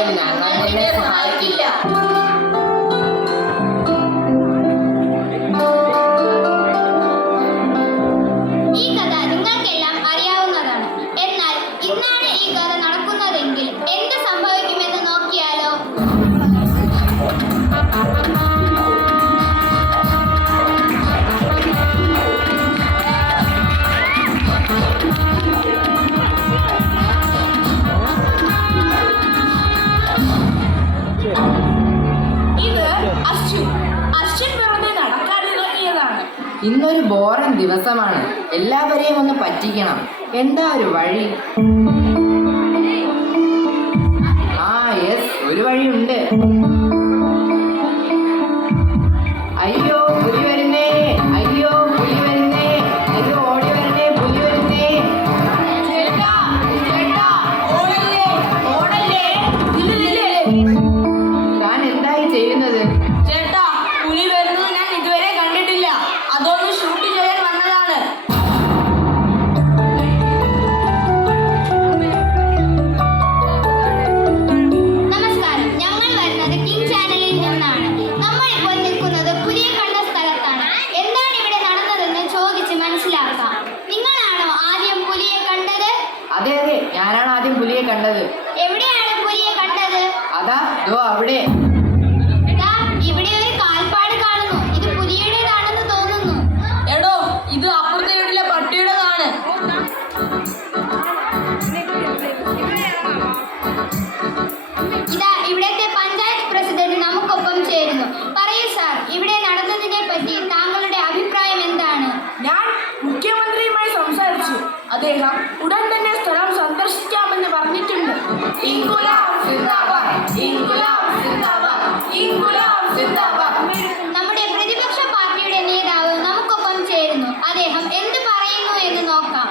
ഇല്ലെങ്കിൽ ഞങ്ങൾ നിന്നെ സഹായിക്കില്ല. ഈ കഥ നിങ്ങൾക്കെല്ലാം അറിയാവുന്നതാണ്. എന്നാൽ ഇന്നാണ് ഈ കഥ നടക്കുന്നതെങ്കിൽ എന്ത് സംഭവിക്കുമെന്ന് നോക്കിയാലോ. ഇന്നൊരു ബോറൻ ദിവസമാണ്. എല്ലാവരെയും ഒന്ന് പറ്റിക്കണം. എന്താ ഒരു വഴി? യെസ്, ഒരു വഴിയുണ്ട്. അയ്യോ പുലി വരുന്നേ, അയ്യോ പുലി വരുന്നേ, അയ്യോ ഓടി വരണേ, പുലി വരുന്നേ. താൻ എന്തായി ചെയ്യുന്നത്? ചേട്ടാ, പുലി വരുന്നത് ഞാൻ ഇതുവരെ കണ്ടിട്ടില്ല. അതൊന്ന് ഷൂട്ട് ചെയ്യാൻ വന്നതാണ്. നമസ്കാരം, ഞങ്ങൾ വരുന്നത് കിങ് ചാനലിൽ നിന്നാണ്. നമ്മൾ ഇപ്പോൾ നിൽക്കുന്നത് പുലിയെ കണ്ട സ്ഥലത്താണ്. എന്താണ് ഇവിടെ നടന്നതെന്ന് ചോദിച്ച് മനസ്സിലാക്കാം. നിങ്ങളാണോ ആദ്യം പുലിയെ കണ്ടത്? അതെ അതെ, ഞാനാണ് ആദ്യം പുലിയെ കണ്ടത്. എവിടെയാണ് പുലിയെ കണ്ടത്? അതാ ദോ അവിടെ. ദാ, ഇവിടെ ഒരു കാൽപ്പാട് കാണുന്നു. ഇത് പുലിയുടേതാണെന്ന് തോന്നുന്നു. എടോ, ഇത് അപ്പുറത്തെ വീട്ടിലെ പട്ടിയുടേതാണ്. ഇതാ ഇവിടത്തെ പഞ്ചായത്ത് പ്രസിഡന്റ് നമുക്കൊപ്പം ചേരുന്നു. പറയൂ സാർ, ഇവിടെ നടന്നതിനെ പറ്റി താങ്കളുടെ അഭിപ്രായം എന്താണ്? ഞാൻ മുഖ്യമന്ത്രിയുമായി സംസാരിച്ചു. അദ്ദേഹം ഉടൻ തന്നെ സ്ഥലം സന്ദർശിക്കാമെന്ന് പറഞ്ഞിട്ടുണ്ട്. ഇൻകുലാബ് സിന്ദാബാദ്, ഇൻകുലാബ് സിന്ദാബാദ്, ഇൻകുലാബ് സിന്ദാബാദ്. നമ്മുടെ പ്രതിപക്ഷ പാർട്ടിയുടെ നേതാവ് നമുക്കൊപ്പം ചേരുന്നു. അദ്ദേഹം എന്ത് പറയുന്നു എന്ന് നോക്കാം.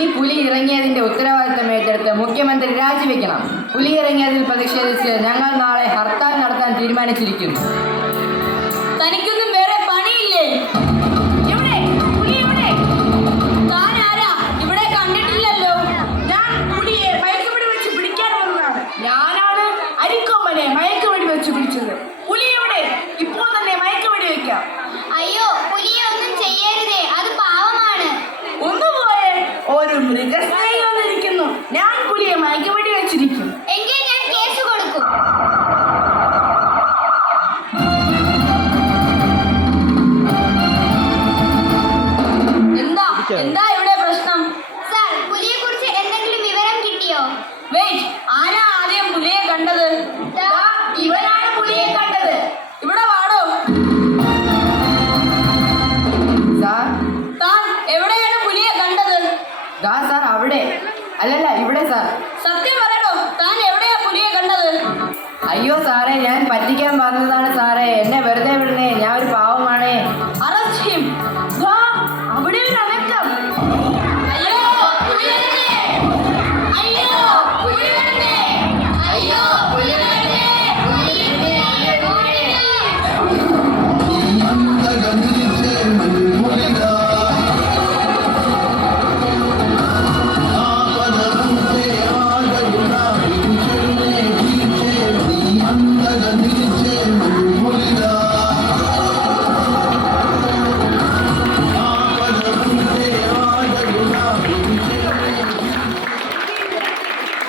ഈ പുലി ഇറങ്ങിയതിന്റെ ഉത്തരവാദിത്തം ഏറ്റെടുത്ത് മുഖ്യമന്ത്രി രാജിവെക്കണം. പുലി ഇറങ്ങിയതിൽ പ്രതിഷേധിച്ച് ഞങ്ങൾ നാളെ ഹർത്താൽ നടത്താൻ തീരുമാനിച്ചിരിക്കുന്നു. തനിക്കൊന്നും വേറെ പണിയില്ലേ? എവിടെ പുലി? എവിടെ? താൻ ആരാ? ഇവിടെ കണ്ടിട്ടില്ലല്ലോ. ഞാൻ പുലിയെ മയക്കുവെടി വെച്ച് പിടിക്കാൻ വന്നതാണ്. ഞാനാണ് അരിക്കൊമ്പനെ മയക്കുവെടി വെച്ച് പിടിച്ചത്. പുലി എവിടെ? ഇപ്പോൾ തന്നെ മയക്കുവെടി വെക്കാം. അയ്യോ, പുലിയെ ഒന്നും ചെയ്യരുതേ, അത് പാവമാണ്. ഒന്നുപോലെ ഒരു മൃഗസ്നേഹി വന്നിരിക്കുന്നു. ഞാൻ പുലിയെ മയക്കുവെടി വെച്ചിരിക്കും. എങ്കിൽ ഞാൻ കേസ് കൊടുക്കും. എന്താ ഇവിടെ പ്രശ്നം? സാർ, പുലിയെ കുറിച്ച് എന്തെങ്കിലും വിവരം കിട്ടിയോ? വെയിറ്റ്, ആരാ ആദ്യം പുലിയെ കണ്ടത്? ദാ, ഇവനാണ് പുലിയെ കണ്ടത്. ഇവിടെ വാടോ. സാർ, താൻ എവിടെയാണ് പുലിയെ കണ്ടത്? ദാ സാർ അവിടെ. അല്ലല്ല, ഇവിടെ സാർ. സത്യം പറയണോ, താൻ എവിടെയാ പുലിയെ കണ്ടത്? അയ്യോ സാറേ, ഞാൻ പറ്റിക്കാൻ പറഞ്ഞതാണ് സാറേ. എന്നെ വെറുതെ